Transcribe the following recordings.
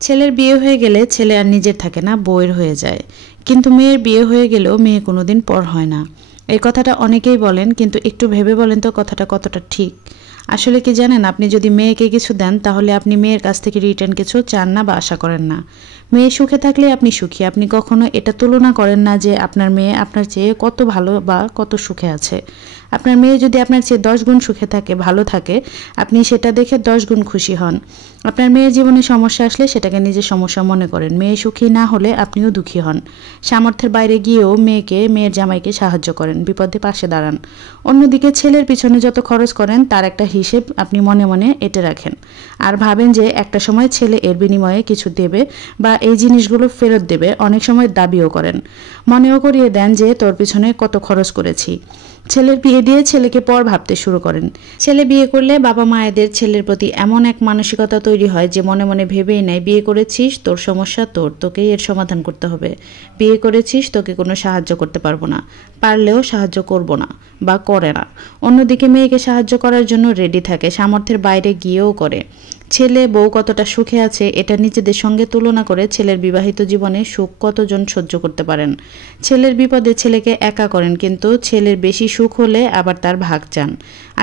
ছেলের বিয়ে হয়ে গেলে ছেলে আর নিজের থাকে না, বউয়ের হয়ে যায়। কিন্তু মেয়ের বিয়ে হয়ে গেলেও মেয়ে কোনোদিন পর হয় না। এই কথাটা অনেকেই বলেন, কিন্তু একটু ভেবে বলেন তো কথাটা কতটা ঠিক। আসলে কি জানেন, আপনি যদি মেয়েকে কিছু দেন তাহলে আপনি মেয়ের কাছ থেকে রিটার্ন কিছু চান না বা আশা করেন না। মেয়ে সুখে থাকলে আপনি সুখী। আপনি কখনো এটা তুলনা করেন না যে আপনার মেয়ে আপনার চেয়ে কত ভালো বা কত সুখে আছে। আপনার মেয়ে যদি আপনার চেয়ে 10 গুণ সুখে থাকে, ভালো থাকে, আপনি সেটা দেখে 10 গুণ খুশি হন। আপনার মেয়ের জীবনে সমস্যা আসলে সেটাকে নিজের সমস্যা মনে করেন। মেয়ে সুখী না হলে আপনিও দুঃখী হন। সামর্থ্যের বাইরে গিয়েও মেয়ের জামাইকে সাহায্য করেন, বিপদে পাশে দাঁড়ান। অন্যদিকে ছেলের পিছনে যত খরচ করেন তার একটা হিসেব আপনি মনে মনে এঁটে রাখেন, আর ভাবেন যে একটা সময় ছেলে এর বিনিময়ে কিছু দেবে বা এই জিনিসগুলো ফেরত দেবে। অনেক সময় দাবিও করেন, মনেও করিয়ে দেন যে তোর পিছনে কত খরচ করেছি। ছেলের বিয়ে দিয়ে ছেলেকে পর ভাবতে শুরু করেন। ছেলে বিয়ে করলে বাবা মায়েদের ছেলের প্রতি এমন এক মানসিকতা তৈরি হয় যে মনে মনে ভেবেই নেয়, বিয়ে করেছিস, তোর সমস্যা তোকেই এর সমাধান করতে হবে। বিয়ে করেছিস, তোকে কোনো সাহায্য করতে পারবো না, পারলেও সাহায্য করব না বা করে না। অন্যদিকে মেয়েকে সাহায্য করার জন্য রেডি থাকে, সামর্থ্যের বাইরে গিয়েও করে। ছেলে বউ কতটা সুখে আছে এটা নিজেদের সঙ্গে তুলনা করে ছেলের বিবাহিত জীবনে সুখ কতজন সহ্য করতে পারেন। ছেলের বিপদে ছেলেকে একা করেন, কিন্তু ছেলের বেশি সুখ হলে আবার তার ভাগ চান।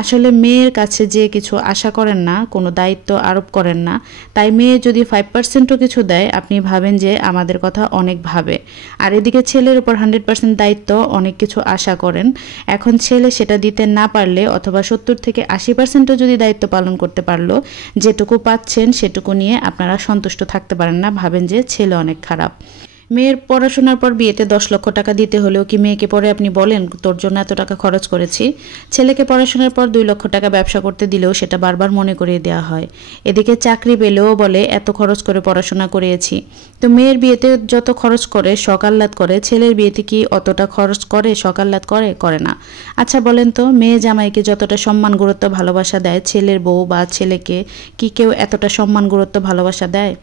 আসলে মেয়ের কাছে যে কিছু আশা করেন না, কোনো দায়িত্ব আরোপ করেন না, তাই মেয়ে যদি 5%ও কিছু দেয় আপনি ভাবেন যে আমাদের কথা অনেক ভাবে। আর এদিকে ছেলের উপর 100% দায়িত্ব, অনেক কিছু আশা করেন। এখন ছেলে সেটা দিতে না পারলে অথবা 70 থেকে 80%ও যদি দায়িত্ব পালন করতে পারলো, যেটুকু পাচ্ছেন সেটুকু নিয়ে আপনারা সন্তুষ্ট থাকতে পারেন না, ভাবেন যে ছেলে অনেক খারাপ। মেয়ের পড়াশোনার পর বিয়েতে 10 লক্ষ টাকা দিতে হলেও কি মেয়েকে পরে আপনি বলেন তোর জন্য এত টাকা খরচ করেছি? ছেলেকে পড়াশোনার পর 2 লক্ষ টাকা ব্যবসা করতে দিলেও সেটা বারবার মনে করিয়ে দেওয়া হয়। এদিকে চাকরি পেলেও বলে এত খরচ করে পড়াশোনা করিয়েছি। তো মেয়ের বিয়েতে যত খরচ করে সকাল্লাদ করে, ছেলের বিয়েতে কি অতটা খরচ করে সকাল্লাদ করে না? আচ্ছা বলেন তো, মেয়ে জামাইকে যতটা সম্মান গুরুত্ব ভালোবাসা দেয়, ছেলের বউ বা ছেলেকে কি কেউ এতটা সম্মান গুরুত্ব ভালোবাসা দেয়?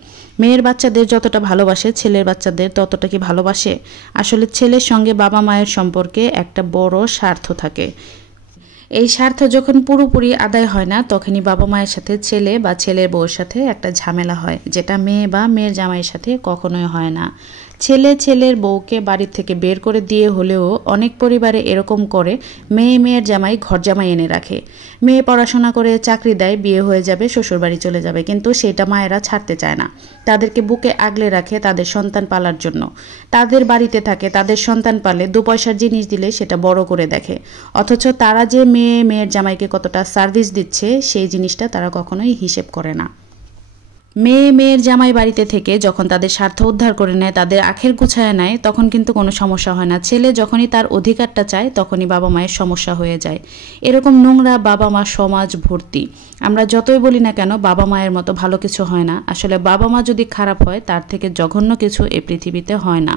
মেয়ের বাচ্চাদের যতটা ভালোবাসে ছেলের বাচ্চাদের ততটা কি ভালোবাসে? আসলে ছেলের সঙ্গে বাবা মায়ের সম্পর্কে একটা বড় স্বার্থ থাকে। এই স্বার্থ যখন পুরোপুরি আদায় হয় না, তখনই বাবা মায়ের সাথে ছেলে বা ছেলের বউয়ের সাথে একটা ঝামেলা হয়, যেটা মেয়ে বা মেয়ের জামাইয়ের সাথে কখনোই হয় না। ছেলের বউকে বাড়ি থেকে বের করে দিয়ে হলেও অনেক পরিবারে এরকম করে মেয়ের জামাই ঘর জামাই এনে রাখে। মেয়ে পড়াশোনা করে চাকরি দেয়, বিয়ে হয়ে যাবে, শ্বশুরবাড়ি চলে যাবে, কিন্তু সেটা মায়েরা ছাড়তে চায় না। তাদেরকে বুকে আগলে রাখে তাদের সন্তান পালার জন্য। তাদের বাড়িতে থাকে, তাদের সন্তান পালে, 2 পয়সার জিনিস দিলে সেটা বড় করে দেখে। অথচ তারা যে মেয়ের জামাইকে কতটা সার্ভিস দিচ্ছে সেই জিনিসটা তারা কখনোই হিসেব করে না। মেয়ের জামাই বাড়িতে থেকে যখন তাদের স্বার্থ উদ্ধার করে নেয়, তাদের আখের গুছায় নেয়, তখন কিন্তু কোনো সমস্যা হয় না। ছেলে যখনই তার অধিকারটা চায় তখনই বাবা মায়ের সমস্যা হয়ে যায়। এরকম নোংরা বাবা মা সমাজ ভর্তি। আমরা যতই বলি না কেন বাবা মায়ের মতো ভালো কিছু হয় না। আসলে বাবা মা যদি খারাপ হয় তার থেকে জঘন্য কিছু এ পৃথিবীতে হয় না।